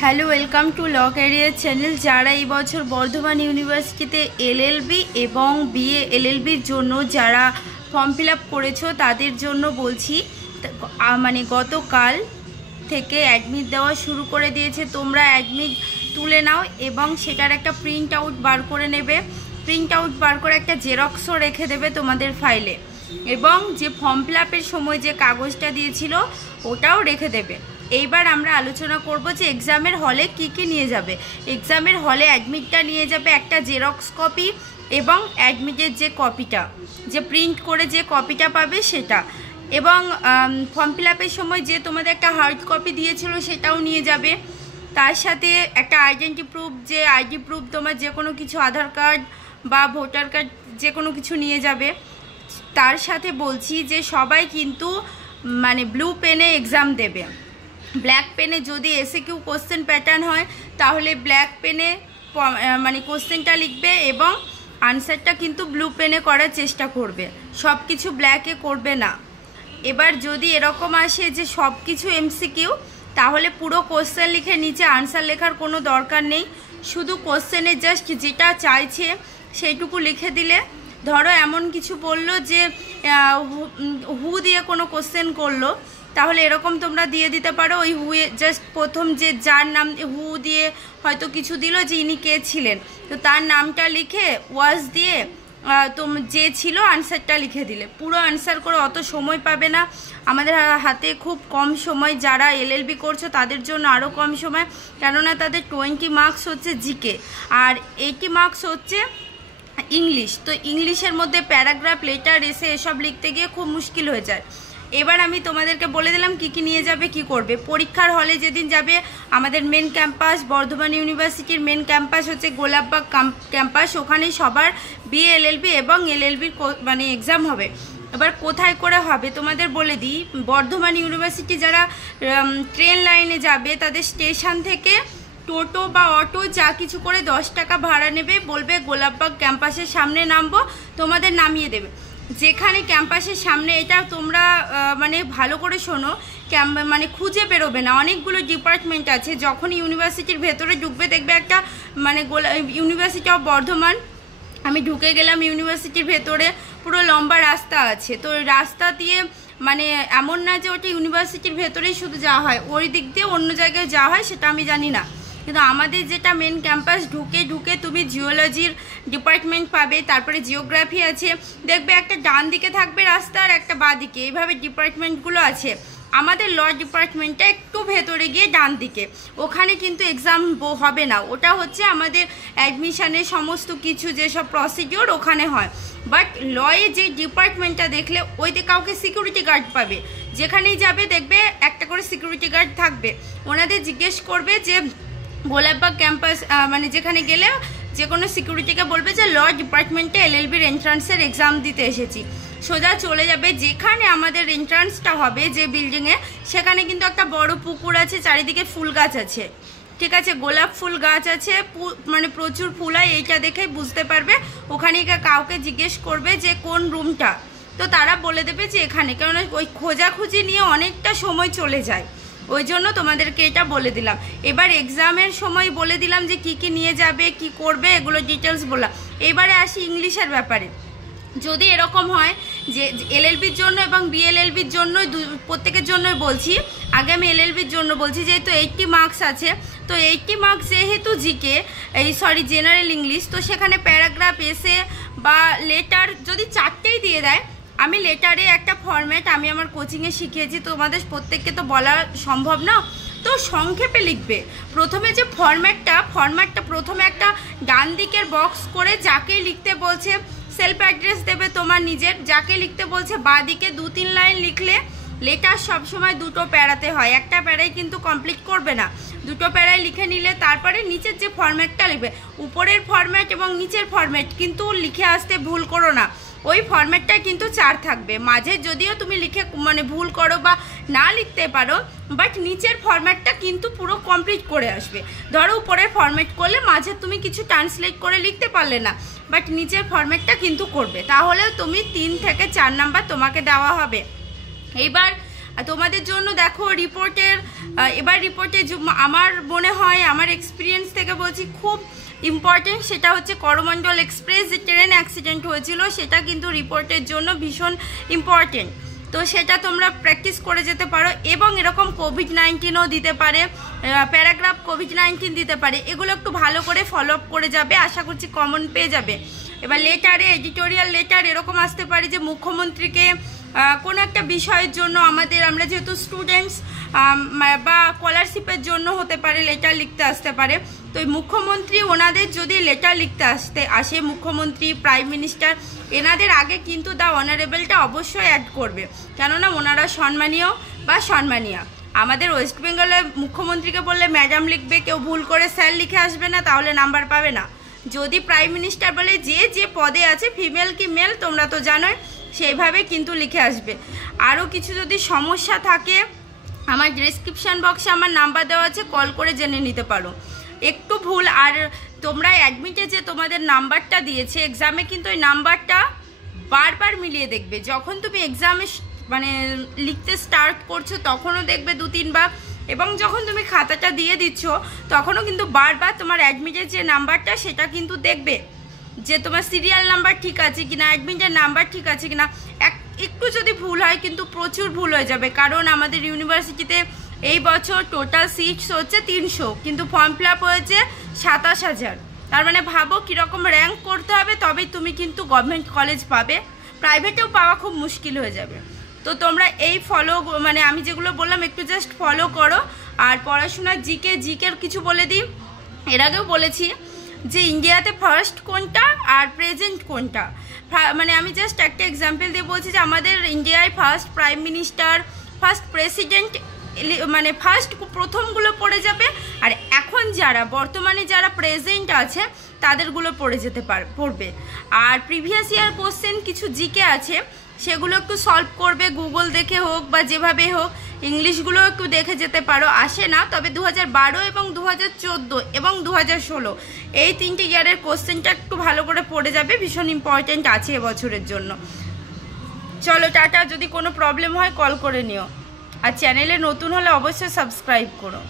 Hello, welcome to law career channel. যারা এই বছর বর্ধমান ইউনিভার্সিটিতে এলএলবি এবং বিএ এলএলবির জন্য যারা ফর্ম ফিল আপ করেছো তাদের জন্য বলছি, মানে গতকাল থেকে অ্যাডমিট দেওয়া শুরু করে দিয়েছে। তোমরা অ্যাডমিট তুলে নাও এবং সেটার একটা প্রিন্ট আউট বার করে নেবে। প্রিন্ট আউট বার করে একটা জেরক্সও রেখে দেবে তোমাদের ফাইলে, এবং যে ফর্ম ফিল আপের সময় যে কাগজটা দিয়েছিল ওটাও রেখে দেবে। এইবার আমরা আলোচনা করব যে এক্সামের হলে কি কি নিয়ে যাবে। এক্সামের হলে অ্যাডমিটটা নিয়ে যাবে, একটা জেরক্স কপি এবং অ্যাডমিটের যে কপিটা, যে প্রিন্ট করে যে কপিটা পাবে সেটা, এবং ফর্ম ফিল আপের সময় যে তোমাদের একটা হার্ড কপি দিয়েছিল সেটাও নিয়ে যাবে। তার সাথে একটা আইডেন্টি প্রুফ, যে আইডি প্রুফ তোমার যে কোনো কিছু, আধার কার্ড বা ভোটার কার্ড যে কোনো কিছু নিয়ে যাবে। তার সাথে বলছি যে সবাই কিন্তু মানে ব্লু পেনে এক্সাম দেবে। ব্ল্যাক পেনে যদি এসএকিউ কোশ্চেন প্যাটার্ন হয় তাহলে ব্ল্যাক পেনে মানে কোশ্চেনটা লিখবে এবং আনসারটা কিন্তু ব্লু পেনে করার চেষ্টা করবে, সব কিছু ব্ল্যাকে করবে না। এবার যদি এরকম আসে যে সব কিছু এমসিকিউ, তাহলে পুরো কোশ্চেন লিখে নিচে আনসার লেখার কোনো দরকার নেই, শুধু কোশ্চেনে জাস্ট যেটা চাইছে সেইটুকু লিখে দিলে। ধরো এমন কিছু বললো যে হু দিয়ে কোনো কোশ্চেন করলো, তাহলে এরকম তোমরা দিয়ে দিতে পারো ওই হুয়ে জাস্ট প্রথম যে যার নাম হু দিয়ে হয়তো কিছু দিল যে ইনি কে ছিলেন, তো তার নামটা লিখে ওয়াজ দিয়ে যে ছিল আনসারটা লিখে দিলে। পুরো আনসার করে অত সময় পাবে না, আমাদের হাতে খুব কম সময়। যারা এলএলবি করছো তাদের জন্য আরও কম সময়, কেননা তাদের 20 মার্কস হচ্ছে জিকে আর 80 মার্কস হচ্ছে ইংলিশ। তো ইংলিশের মধ্যে প্যারাগ্রাফ, লেটার, এসে এসব লিখতে গিয়ে খুব মুশকিল হয়ে যায়। এবার আমি তোমাদেরকে বলে দিলাম কি কি নিয়ে যাবে, কি করবে। পরীক্ষার হলে যেদিন যাবে, আমাদের মেন ক্যাম্পাস বর্ধমান ইউনিভার্সিটির মেন ক্যাম্পাস হচ্ছে গোলাপবাগ ক্যাম্পাস, ওখানেই সবার বিএ এলএলবি এবং এলএলবির মানে এক্সাম হবে। এবার কোথায় করে হবে তোমাদের বলে দিই। বর্ধমান ইউনিভার্সিটি যারা ট্রেন লাইনে যাবে তাদের স্টেশন থেকে টোটো বা অটো যা কিছু করে 10 টাকা ভাড়া নেবে, বলবে গোলাপবাগ ক্যাম্পাসের সামনে নামবো, তোমাদের নামিয়ে দেবে। যেখানে ক্যাম্পাসের সামনে, এটা তোমরা মানে ভালো করে শোনো, মানে খুঁজে বেরোবে না, অনেকগুলো ডিপার্টমেন্ট আছে। যখন ইউনিভার্সিটির ভেতরে ঢুকবে দেখবে একটা মানে ইউনিভার্সিটি অফ বর্ধমান, আমি ঢুকে গেলাম ইউনিভার্সিটির ভেতরে, পুরো লম্বা রাস্তা আছে। তো রাস্তা দিয়ে মানে এমন না যে ওটা ইউনিভার্সিটির ভেতরেই শুধু যাওয়া হয়, ওই দিক দিয়ে অন্য জায়গায় যাওয়া হয় সেটা আমি জানি না, কিন্তু আমাদের যেটা মেন ক্যাম্পাস, ঢুকে তুমি জিওলজির ডিপার্টমেন্ট পাবে, তারপরে জিওগ্রাফি আছে, দেখবে একটা ডান দিকে থাকবে রাস্তা আর একটা বাঁ দিকে, এইভাবে ডিপার্টমেন্টগুলো আছে। আমাদের ল ডিপার্টমেন্টটা একটু ভেতরে গিয়ে ডান দিকে, ওখানে কিন্তু এক্সাম হবে না, ওটা হচ্ছে আমাদের অ্যাডমিশনের সমস্ত কিছু যেসব প্রসিডিওর ওখানে হয়। বাট লয়ে যে ডিপার্টমেন্টটা দেখলে ওইতে কাউকে সিকিউরিটি গার্ড পাবে, যেখানেই যাবে দেখবে একটা করে সিকিউরিটি গার্ড থাকবে। ওনাদের জিজ্ঞেস করবে যে গোলাপবাগ ক্যাম্পাস, মানে যেখানে গেলে যে কোনো সিকিউরিটিকে বলবে যে ল ডিপার্টমেন্টে এলএলবির এন্ট্রান্সের এক্সাম দিতে এসেছি, সোজা চলে যাবে। যেখানে আমাদের এন্ট্রান্সটা হবে যে বিল্ডিংয়ে, সেখানে কিন্তু একটা বড় পুকুর আছে, চারিদিকে ফুল গাছ আছে, ঠিক আছে, গোলাপ ফুল গাছ আছে, মানে প্রচুর ফুল হয়, এইটা দেখেই বুঝতে পারবে। ওখানে কাউকে জিজ্ঞেস করবে যে কোন রুমটা, তো তারা বলে দেবে যে এখানে, কেননা ওই খোঁজাখুঁজি নিয়ে অনেকটা সময় চলে যায়, ওই জন্য তোমাদেরকে এটা বলে দিলাম। এবার এক্সামের সময় বলে দিলাম যে কি কি নিয়ে যাবে, কি করবে, এগুলো ডিটেলস বললাম। এবারে আসি ইংলিশের ব্যাপারে। যদি এরকম হয় যে এলএলবির জন্য এবং বিএলএলবির জন্য, প্রত্যেকের জন্যই বলছি, আগে আমি এলএলবির জন্য বলছি, যেহেতু 80 মার্কস আছে, তো 80 মার্কস যেহেতু জিকে জেনারেল ইংলিশ, তো সেখানে প্যারাগ্রাফ, এসে বা লেটার যদি 4টেই দিয়ে দেয়, আমি লেটারে একটা ফরম্যাট আমি আমার কোচিংয়ে শিখিয়েছি, তোমাদের প্রত্যেককে তো বলা সম্ভব না, তো সংক্ষেপে লিখবে। প্রথমে যে ফরম্যাটটা প্রথমে একটা ডান দিকের বক্স করে যাকে লিখতে বলছে সেলফ অ্যাড্রেস দেবে তোমার নিজের, যাকে লিখতে বলছে বাঁ দিকে 2-3 লাইন লিখলে। লেটার সবসময় 2টো প্যারাতে হয়, একটা প্যারাই কিন্তু কমপ্লিট করবে না, 2টো প্যারায় লিখে নিলে তারপরে নিচের যে ফরম্যাটটা লিখবে, উপরের ফরম্যাট এবং নিচের ফরম্যাট কিন্তু লিখে আসতে ভুল করো না, ওই ফরম্যাটটাই কিন্তু 4 থাকবে। মাঝে যদিও তুমি লিখে মানে ভুল করো বা না লিখতে পারো, বাট নিচের ফরম্যাটটা কিন্তু পুরো কমপ্লিট করে আসবে। ধরো উপরের ফরম্যাট করলে মাঝে তুমি কিছু ট্রান্সলেট করে লিখতে পারলে না, বাট নিচের ফরম্যাটটা কিন্তু করবে, তাহলে তুমি 3 থেকে 4 নাম্বার তোমাকে দেওয়া হবে। এইবার আর তোমাদের জন্য দেখো রিপোর্টের এবার রিপোর্টে আমার মনে হয়, আমার এক্সপিরিয়েন্স থেকে বলছি, খুব ইম্পর্টেন্ট সেটা হচ্ছে করমণ্ডল এক্সপ্রেস যে ট্রেন অ্যাক্সিডেন্ট হয়েছিল, সেটা কিন্তু রিপোর্টের জন্য ভীষণ ইম্পর্টেন্ট। তো সেটা তোমরা প্র্যাকটিস করে যেতে পারো। এবং এরকম কোভিড-19ও দিতে পারে, প্যারাগ্রাফ কোভিড-19 দিতে পারে, এগুলো একটু ভালো করে ফলো আপ করে যাবে, আশা করছি কমন পেয়ে যাবে। এবার লেটারে, এডিটোরিয়াল লেটার এরকম আসতে পারে যে মুখ্যমন্ত্রীকে কোনো একটা বিষয়ের জন্য আমরা যেহেতু স্টুডেন্টস বা স্কলারশিপের জন্য হতে পারে লেটার লিখতে আসতে পারে। তো মুখ্যমন্ত্রী ওনাদের যদি লেটার লিখতে আসে মুখ্যমন্ত্রী, প্রাইম মিনিস্টার, এনাদের আগে কিন্তু দ্য অনারেবলটা অবশ্যই অ্যাড করবে, কেননা ওনারা সম্মানীয় বা সম্মানীয়া। আমাদের ওয়েস্ট বেঙ্গলে মুখ্যমন্ত্রীকে বললে ম্যাডাম লিখবে, কেউ ভুল করে স্যার লিখে আসবে না, তাহলে নাম্বার পাবে না। যদি প্রাইম মিনিস্টার বলে যে পদে আছে, ফিমেল কি মেল তোমরা তো জানোই, সেইভাবে কিন্তু লিখে আসবে। আরও কিছু যদি সমস্যা থাকে আমার ডেসক্রিপশান বক্সে আমার নাম্বার দেওয়া আছে, কল করে জেনে নিতে পারো। একটু ভুল, আর তোমরা অ্যাডমিটে যে তোমাদের নাম্বারটা দিয়েছে এক্সামে, কিন্তু ওই নাম্বারটা বারবার মিলিয়ে দেখবে। যখন তুমি এক্সামে লিখতে স্টার্ট করছো তখনও দেখবে 2-3 বার, এবং যখন তুমি খাতাটা দিয়ে দিচ্ছ তখনও কিন্তু বারবার তোমার অ্যাডমিটের যে নাম্বারটা সেটা কিন্তু দেখবে যে তোমার সিরিয়াল নাম্বার ঠিক আছে কিনা, অ্যাডমিটের নাম্বার ঠিক আছে কিনা। একটু যদি ভুল হয় কিন্তু প্রচুর ভুল হয়ে যাবে, কারণ আমাদের ইউনিভার্সিটিতে এই বছর টোটাল সিটস হচ্ছে 300, কিন্তু ফর্ম ফিল আপ হয়েছে 27,000। তার মানে ভাবো কীরকম র্যাঙ্ক করতে হবে, তবেই তুমি কিন্তু গভর্নমেন্ট কলেজ পাবে, প্রাইভেটেও পাওয়া খুব মুশকিল হয়ে যাবে। তো তোমরা এই আমি যেগুলো বললাম একটু জাস্ট ফলো করো। আর পড়াশোনার জিকের কিছু বলে দিই, এর আগেও বলেছি যে ইন্ডিয়াতে ফার্স্ট কোনটা আর প্রেজেন্ট কোনটা। আমি জাস্ট একটা এক্সাম্পল দিয়ে বলছি যে আমাদের ইন্ডিয়ায় first prime minister, first president, first প্রথমগুলো পড়ে যাবে, আর এখন বর্তমানে যারা প্রেজেন্ট আছে তাদেরগুলো পড়বে। আর প্রিভিয়াস ইয়ার কোশ্চেন কিছু জিকে আছে, সেগুলো একটু সলভ করবে, গুগল দেখে হোক বা যেভাবে হোক। ইংলিশগুলো একটু দেখে যেতে পারো, আসে না, তবে 2012 এবং 2014 এবং 2016 এই 3টে ইয়ারের কোশ্চেনটা একটু ভালো করে পড়ে যাবে, ভীষণ ইম্পর্টেন্ট আছে এবছরের জন্য। চলো টাটা, যদি কোনো প্রবলেম হয় কল করে নিও, আর চ্যানেলে নতুন হলে অবশ্যই সাবস্ক্রাইব করো।